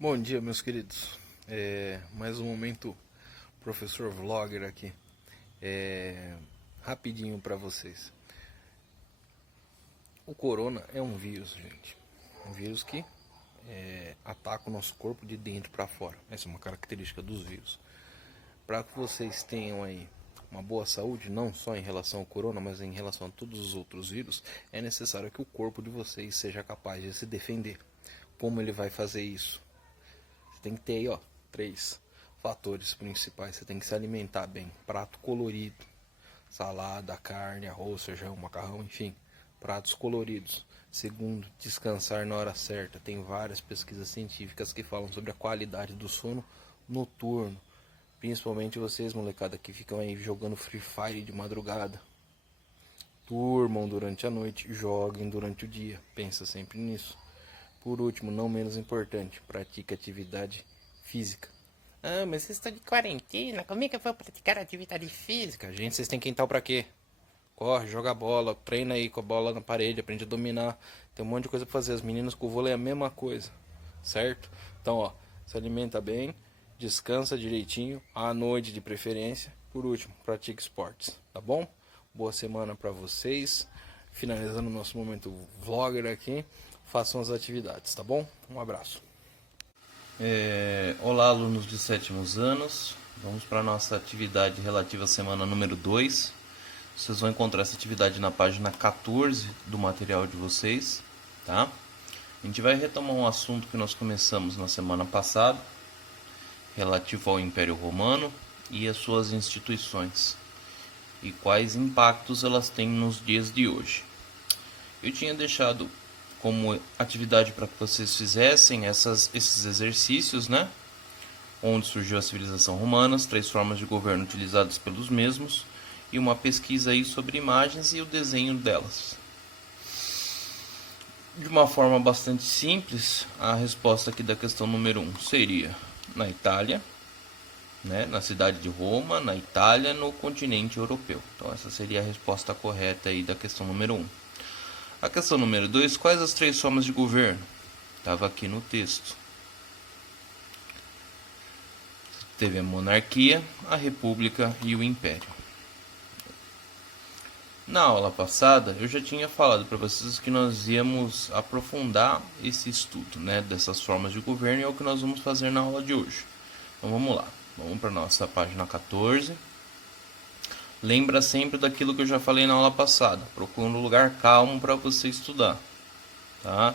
Bom dia, meus queridos. Mais um momento, professor vlogger aqui. Rapidinho para vocês. O corona é um vírus, gente. Um vírus que ataca o nosso corpo de dentro para fora. Essa é uma característica dos vírus. Para que vocês tenham aí uma boa saúde, não só em relação ao corona, mas em relação a todos os outros vírus, é necessário que o corpo de vocês seja capaz de se defender. Como ele vai fazer isso? Você tem que ter aí, ó, 3 fatores principais. Você tem que se alimentar bem. Prato colorido, salada, carne, arroz, feijão, macarrão, enfim, pratos coloridos. Segundo, descansar na hora certa. Tem várias pesquisas científicas que falam sobre a qualidade do sono noturno. Principalmente vocês, molecada, que ficam aí jogando Free Fire de madrugada. Durmam durante a noite, joguem durante o dia. Pensa sempre nisso. Por último, não menos importante, pratique atividade física. Ah, mas vocês estão de quarentena, como é que eu vou praticar atividade física? Gente, vocês têm quintal pra quê? Corre, joga bola, treina aí com a bola na parede, aprende a dominar. Tem um monte de coisa pra fazer. As meninas com o vôlei é a mesma coisa, certo? Então, ó, se alimenta bem, descansa direitinho, à noite de preferência. Por último, pratique esportes, tá bom? Boa semana pra vocês. Finalizando o nosso momento vlogger aqui. Façam as atividades, tá bom? Um abraço. Olá, alunos de sétimos anos. Vamos para a nossa atividade relativa à semana número 2. Vocês vão encontrar essa atividade na página 14 do material de vocês, tá? A gente vai retomar um assunto que nós começamos na semana passada, relativo ao Império Romano e as suas instituições, e quais impactos elas têm nos dias de hoje. Eu tinha deixado como atividade para que vocês fizessem esses exercícios, né? Onde surgiu a civilização romana, as 3 formas de governo utilizadas pelos mesmos e uma pesquisa aí sobre imagens e o desenho delas. De uma forma bastante simples, a resposta aqui da questão número 1 seria na Itália, né? Na cidade de Roma, na Itália, no continente europeu. Então essa seria a resposta correta aí da questão número 1. A questão número 2, quais as 3 formas de governo? Estava aqui no texto. Teve a monarquia, a república e o império. Na aula passada, eu já tinha falado para vocês que nós íamos aprofundar esse estudo, né, dessas formas de governo, e é o que nós vamos fazer na aula de hoje. Então vamos lá, vamos para a nossa página 14. Lembra sempre daquilo que eu já falei na aula passada. Procura um lugar calmo para você estudar, tá?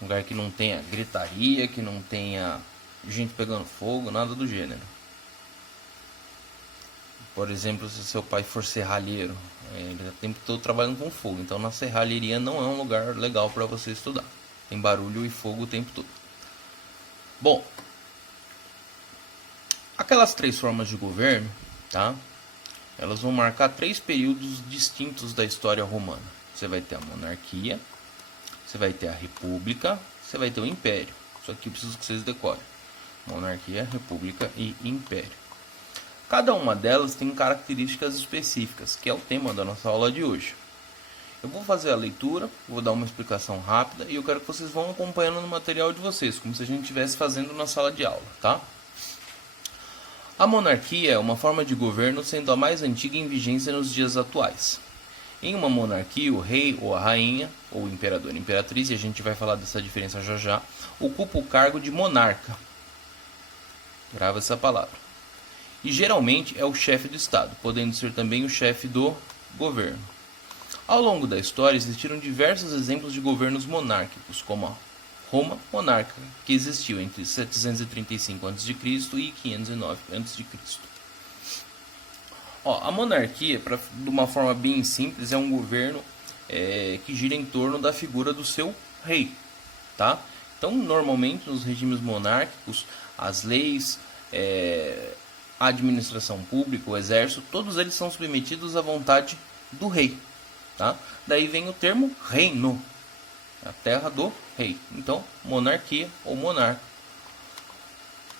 Um lugar que não tenha gritaria, que não tenha gente pegando fogo, nada do gênero. Por exemplo, se seu pai for serralheiro, ele está o tempo todo trabalhando com fogo. Então na serralheria não é um lugar legal para você estudar. Tem barulho e fogo o tempo todo. Bom, aquelas 3 formas de governo, tá? Elas vão marcar 3 períodos distintos da história romana. Você vai ter a monarquia, você vai ter a república, você vai ter o império. Isso aqui eu preciso que vocês decorem. Monarquia, república e império. Cada uma delas tem características específicas, que é o tema da nossa aula de hoje. Eu vou fazer a leitura, vou dar uma explicação rápida e eu quero que vocês vão acompanhando no material de vocês, como se a gente estivesse fazendo na sala de aula, tá? A monarquia é uma forma de governo sendo a mais antiga em vigência nos dias atuais. Em uma monarquia, o rei ou a rainha, ou o imperador e imperatriz, e a gente vai falar dessa diferença já já, ocupa o cargo de monarca. Grava essa palavra. E geralmente é o chefe do Estado, podendo ser também o chefe do governo. Ao longo da história existiram diversos exemplos de governos monárquicos, como a Roma monarca, que existiu entre 735 a.C. e 509 a.C. A monarquia, de uma forma bem simples, é um governo que gira em torno da figura do seu rei, tá? Então, normalmente, nos regimes monárquicos, as leis, a administração pública, o exército, todos eles são submetidos à vontade do rei, tá? Daí vem o termo reino, a terra do rei. Então, monarquia ou monarca,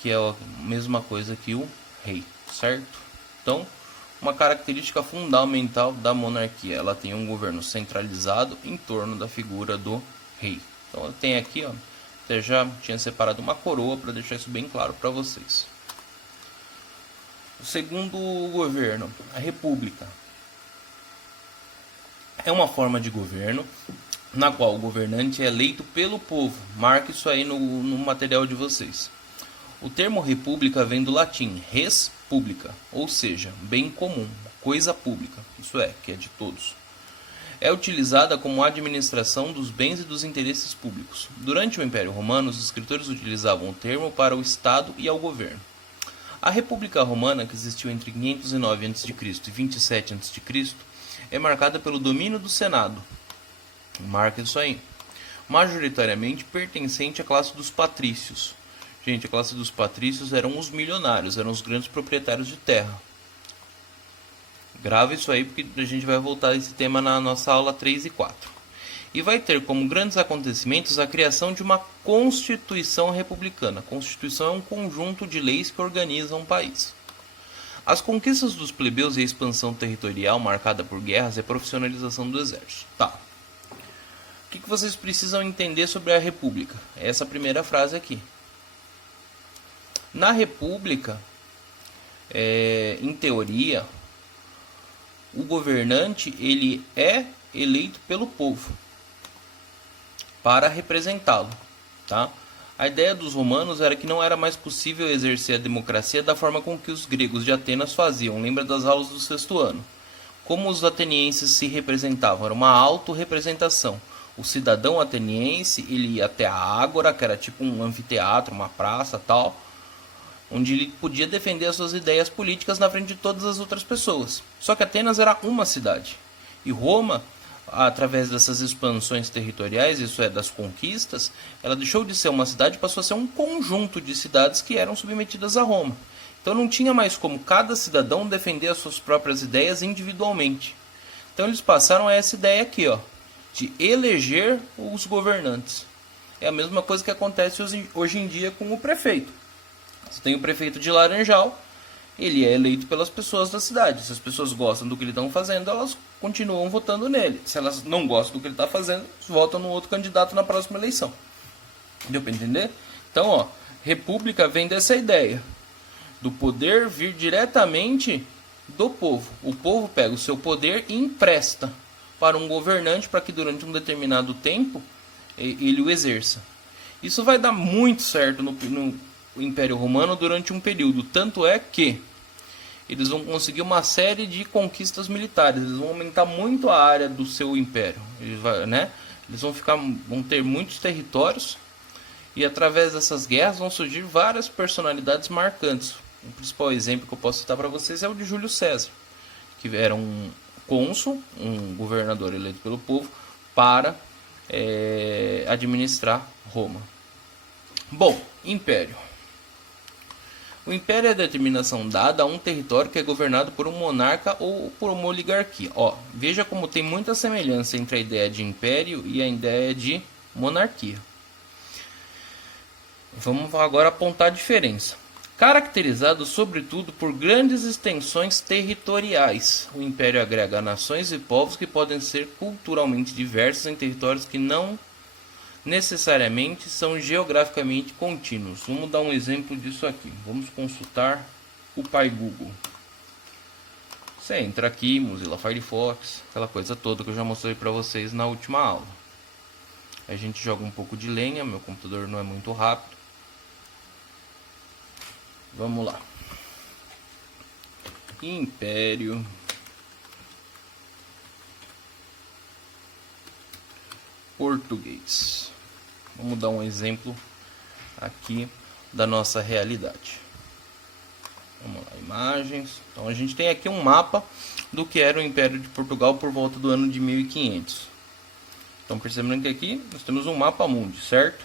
que é a mesma coisa que o rei, certo? Então, uma característica fundamental da monarquia, ela tem um governo centralizado em torno da figura do rei. Então, tem aqui, ó, Até já tinha separado uma coroa para deixar isso bem claro para vocês. O segundo governo, a república. É uma forma de governo na qual o governante é eleito pelo povo. Marque isso aí no material de vocês. O termo república vem do latim res publica, ou seja, bem comum, coisa pública, isso é, que é de todos. É utilizada como administração dos bens e dos interesses públicos. Durante o Império Romano, os escritores utilizavam o termo para o Estado e ao governo. A República Romana, que existiu entre 509 a.C. e 27 a.C., é marcada pelo domínio do Senado. Marca isso aí. Majoritariamente pertencente à classe dos patrícios. Gente, a classe dos patrícios eram os milionários, eram os grandes proprietários de terra. Grava isso aí porque a gente vai voltar a esse tema na nossa aula 3 e 4. E vai ter como grandes acontecimentos a criação de uma Constituição republicana. A Constituição é um conjunto de leis que organizam um país. As conquistas dos plebeus e a expansão territorial marcada por guerras e a profissionalização do exército. Tá. O que vocês precisam entender sobre a República? Essa primeira frase aqui. Na República, em teoria, o governante ele é eleito pelo povo para representá-lo, tá? A ideia dos romanos era que não era mais possível exercer a democracia da forma com que os gregos de Atenas faziam. Lembra das aulas do sexto ano? Como os atenienses se representavam? Era uma autorrepresentação. O cidadão ateniense ele ia até a ágora, que era tipo um anfiteatro, uma praça tal, onde ele podia defender as suas ideias políticas na frente de todas as outras pessoas. Só que Atenas era uma cidade. E Roma, através dessas expansões territoriais, isso é, das conquistas, ela deixou de ser uma cidade e passou a ser um conjunto de cidades que eram submetidas a Roma. Então não tinha mais como cada cidadão defender as suas próprias ideias individualmente. Então eles passaram a essa ideia aqui, ó, de eleger os governantes. É a mesma coisa que acontece hoje em dia com o prefeito. Você tem o prefeito de Laranjal, ele é eleito pelas pessoas da cidade. Se as pessoas gostam do que ele está fazendo, elas continuam votando nele. Se elas não gostam do que ele está fazendo, votam no outro candidato na próxima eleição. Deu para entender? Então, ó, república vem dessa ideia do poder vir diretamente do povo. O povo pega o seu poder e empresta para um governante para que durante um determinado tempo ele o exerça. Isso vai dar muito certo no Império Romano durante um período. Tanto é que eles vão conseguir uma série de conquistas militares. Eles vão aumentar muito a área do seu império. Eles vão ter muitos territórios. E através dessas guerras vão surgir várias personalidades marcantes. O principal exemplo que eu posso citar para vocês é o de Júlio César, que era um cônsul, um governador eleito pelo povo, para administrar Roma. Bom, Império. O império é a determinação dada a um território que é governado por um monarca ou por uma oligarquia. Ó, veja como tem muita semelhança entre a ideia de império e a ideia de monarquia. Vamos agora apontar a diferença. Caracterizado sobretudo por grandes extensões territoriais, o império agrega nações e povos que podem ser culturalmente diversos em territórios que não necessariamente são geograficamente contínuos. Vamos dar um exemplo disso aqui. Vamos consultar o pai Google. Você entra aqui, Mozilla Firefox, aquela coisa toda que eu já mostrei para vocês na última aula. A gente joga um pouco de lenha, meu computador não é muito rápido. Vamos lá. Império Português. Vamos dar um exemplo aqui da nossa realidade. Vamos lá, imagens. Então a gente tem aqui um mapa do que era o Império de Portugal por volta do ano de 1500. Então percebendo que aqui nós temos um mapa mundi, certo?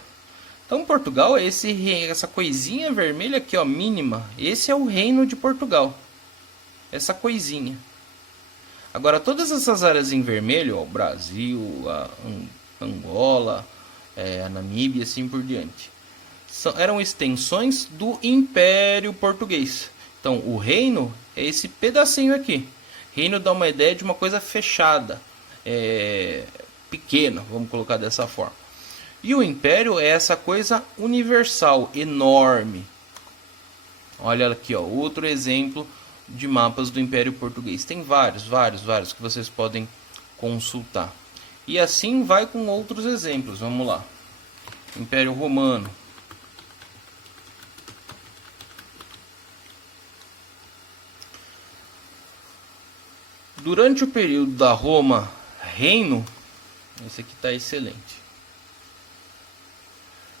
Então Portugal é essa coisinha vermelha aqui, ó, mínima. Esse é o reino de Portugal. Essa coisinha. Agora todas essas áreas em vermelho, ó, o Brasil, a Angola, a Namíbia e assim por diante, eram extensões do Império Português. Então o reino é esse pedacinho aqui. Reino dá uma ideia de uma coisa fechada, pequena, vamos colocar dessa forma. E o império é essa coisa universal, enorme. Olha aqui, ó, outro exemplo de mapas do Império Português. Tem vários que vocês podem consultar. E assim vai com outros exemplos. Vamos lá. Império Romano. Durante o período da Roma Reino, esse aqui está excelente.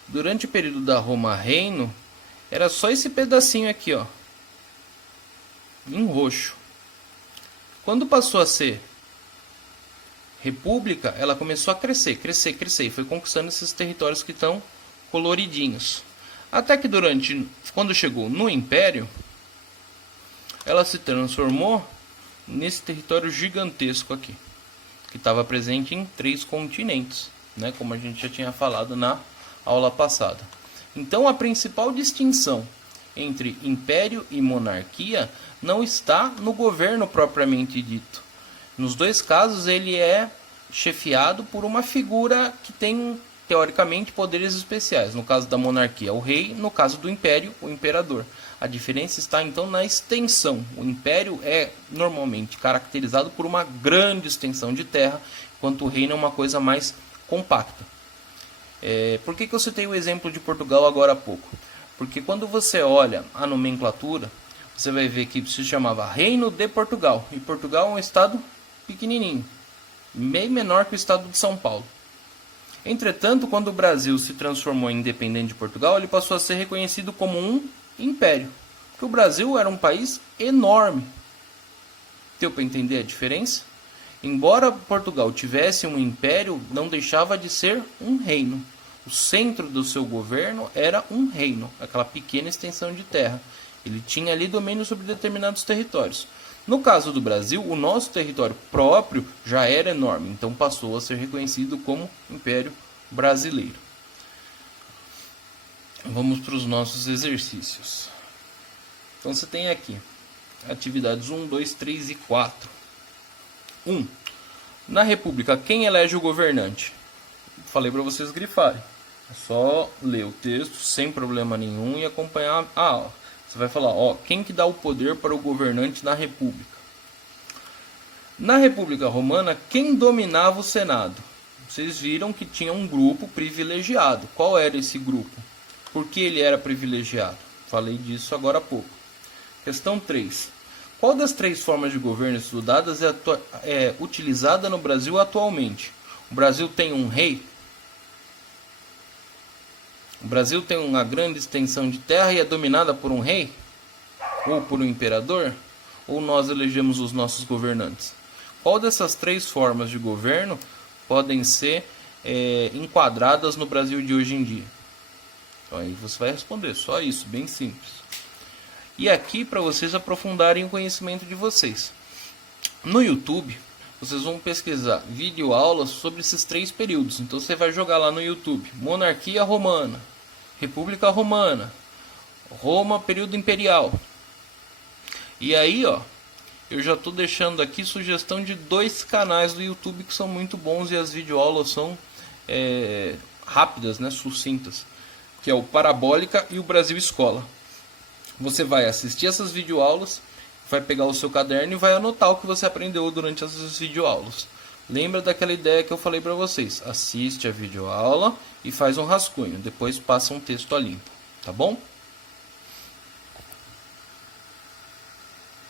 Durante o período da Roma Reino, era só esse pedacinho aqui, ó, em roxo. Quando passou a ser república, ela começou a crescer, e foi conquistando esses territórios que estão coloridinhos. Até que quando chegou no Império, ela se transformou nesse território gigantesco aqui, que estava presente em 3 continentes, né, como a gente já tinha falado na aula passada. Então a principal distinção entre império e monarquia não está no governo propriamente dito. Nos dois casos ele é chefiado por uma figura que tem teoricamente poderes especiais. No caso da monarquia, o rei; no caso do império, o imperador. A diferença está então na extensão. O império é normalmente caracterizado por uma grande extensão de terra, enquanto o reino é uma coisa mais compacta. Por que eu citei o exemplo de Portugal agora há pouco? Porque quando você olha a nomenclatura, você vai ver que se chamava Reino de Portugal. E Portugal é um estado pequenininho, bem menor que o estado de São Paulo. Entretanto, quando o Brasil se transformou em independente de Portugal, ele passou a ser reconhecido como um império. Porque o Brasil era um país enorme. Deu para entender a diferença? Embora Portugal tivesse um império, não deixava de ser um reino. O centro do seu governo era um reino, aquela pequena extensão de terra. Ele tinha ali domínio sobre determinados territórios. No caso do Brasil, o nosso território próprio já era enorme, então passou a ser reconhecido como Império Brasileiro. Vamos para os nossos exercícios. Então você tem aqui atividades 1, 2, 3 e 4. 1. Na República, quem elege o governante? Falei para vocês grifarem. É só ler o texto sem problema nenhum e acompanhar a aula. Você vai falar, ó, quem que dá o poder para o governante na República? Na República Romana, quem dominava o Senado? Vocês viram que tinha um grupo privilegiado. Qual era esse grupo? Por que ele era privilegiado? Falei disso agora há pouco. Questão 3. Qual das 3 formas de governo estudadas é utilizada no Brasil atualmente? O Brasil tem um rei? O Brasil tem uma grande extensão de terra e é dominada por um rei? Ou por um imperador? Ou nós elegemos os nossos governantes? Qual dessas 3 formas de governo podem ser enquadradas no Brasil de hoje em dia? Então aí você vai responder, só isso, bem simples. E aqui para vocês aprofundarem o conhecimento de vocês. No YouTube, vocês vão pesquisar videoaulas sobre esses 3 períodos. Então você vai jogar lá no YouTube, Monarquia Romana, República Romana, Roma, período imperial. E aí, ó, eu já estou deixando aqui sugestão de 2 canais do YouTube que são muito bons e as videoaulas são rápidas, né, sucintas, que é o Parabólica e o Brasil Escola. Você vai assistir essas videoaulas, vai pegar o seu caderno e vai anotar o que você aprendeu durante essas videoaulas. Lembra daquela ideia que eu falei para vocês? Assiste a videoaula e faz um rascunho, depois passa um texto a limpo, tá bom?